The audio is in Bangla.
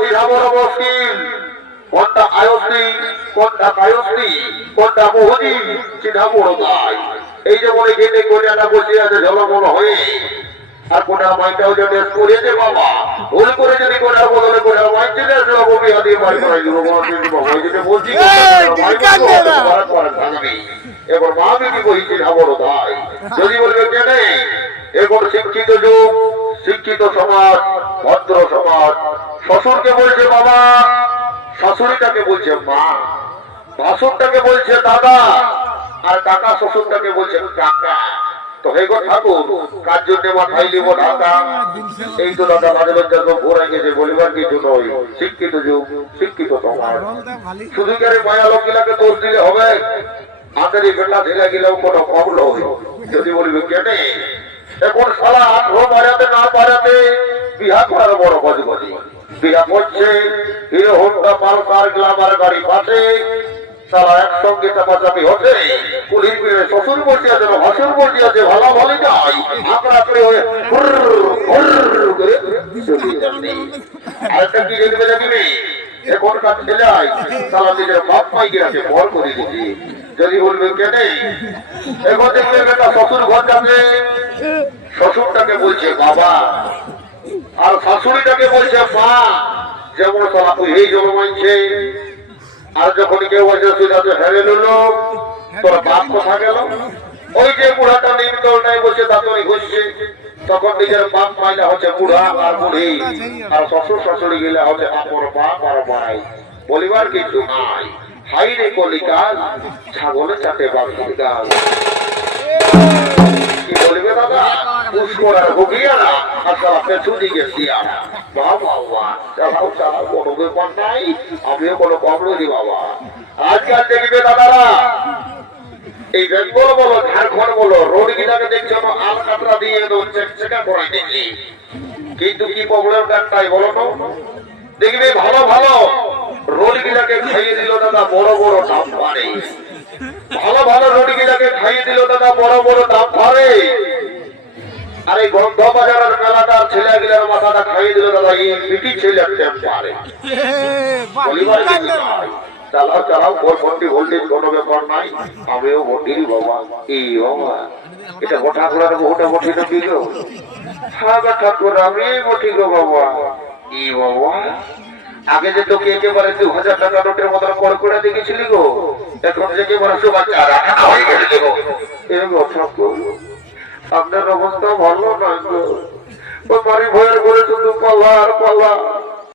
চিরা বড় মুশকিল, কোনটা আয়স্তি কোনটা কায়স্তি কোনটা বহুদি চিরা বড় দায়। এই যে বলে গেটে কোটাটা বসে আছে ঝলমল হয়ে, আর কোটার মাইটাও যে টেস্ট করেছে বাবা, ভুল করে যদি কোটার বদলে কোটার মাইক চলে আসলে বাবু বিয়া দিয়ে বাড়ি করাই দিব বলছি। এবার মা বিবি বহিছে বড় দায়। যদি বলবে কেন এখন শিক্ষিত যুগ, শিক্ষিত সমাজ, ভদ্র সমাজ, শ্বশুরকে বলছে বাবা, শাশুড়িটাকে বলছে মা, ভাসুরটাকে বলছে দাদা, আর কাকা শ্বশুরটাকে বলছে কাকা। তো হে গো ঠাকুর, কার জন্য মাথায় নিব ঢাকা? এই তো দাদা মাঝে মাঝে ঘোরা গেছে, বলিবার কিছু নয়। শিক্ষিত যুগ, শিক্ষিত সমাজ। শুধু করে মায়া লোকিলাকে দোষ দিলে হবে? আমাদের এই বেটা ঢেলে গেলেও কোনো কম নয়। যদি বলবে কেন এখন সারা 18 বাড়াতে না বাড়াতে বিহা করার বড় গজগজি। বিহা করছে হিরো হোন্ডা পালসার গ্লামার গাড়ি পাশে, সারা একসঙ্গে চাপাচাপি হচ্ছে। পুলিশ বিয়ে শ্বশুর বসে আছে, হাসুর বসে আছে, ভালো ভালো যায় আকড়া করে হয়ে আরেকটা কি দেখবে দেখবি এখনকার ছেলে সারা নিজের বাপ মাইকে আছে বল করে দিচ্ছি। যদি বলবে কেটে এখন দেখবে বেটা শ্বশুর ঘর যাবে, শ্বশুরটাকে বলছে বাবা আর শাশুড়িটাকে বলছে মা। যেমন সারা এই জল মানছে, আর যখন কেউ বলছে সুজাতে হেরে নিল তোর বাপ কোথা গেল? ওই যে বুড়াটা নিমতলটায় বসে দাঁতনি ঘষছে, তখন নিজের বাপ মাইনা হচ্ছে বুড়া আর বুড়ি, আর শ্বশুর শাশুড়ি গেলে হচ্ছে আপন বাপ আর মাই। বলিবার কিছু নাই। হাই রে কলিকাল, ছাগলে চাটে বাঘের গাল। কি বলবে দাদা? পুষ্করার ভুগিয়ারা আর তারা পেছু দিকে শিয়ারা। বাবা চালাও চালাও, কোনো ব্যাপার নাই, আমিও কোনো কম নই বাবা। আজকাল দেখবে দাদারা এই বেঙ্গল বলো ঝাড়খণ্ড বলো রোড গিলাকে দেখছো আলকাতরা দিয়ে চেকা করাই দেখি, কিন্তু কি প্রবলেম একটাই বলো তো, দেখবে ভালো ভালো রোড গিলাকে খাইয়ে দিল দাদা বড় বড় দাম পারে। ভালো ভালো রোড গিলাকে খাইয়ে দিল দাদা বড় বড় দাম পারে। আর এই গন্ধ বাজারের মেলাটার ছেলেগুলোর মাথাটা খাইয়ে দিল দাদা এই পিটি ছেলের টেম পারে। চালাও চালাও, ওর ভর্তি ভোল্টেজ কোনো ব্যাপার নাই, আমিও ভর্তিরই বাবা। এই বাবা এটা ঠাকুরের ওটা ভর্তি না কি গো? হ্যাঁ ঠাকুর আমি ভর্তি গো বাবা। এই বাবা আগে যে তোকে একেবারে 2000 টাকা নোটের মতন করে দেখেছিলি গো, এখন যে একেবারে আপনার অবস্থা ভালো নয় গো। বাড়ি ভয়ের করে শুধু পাল্লা আর পাল্লা,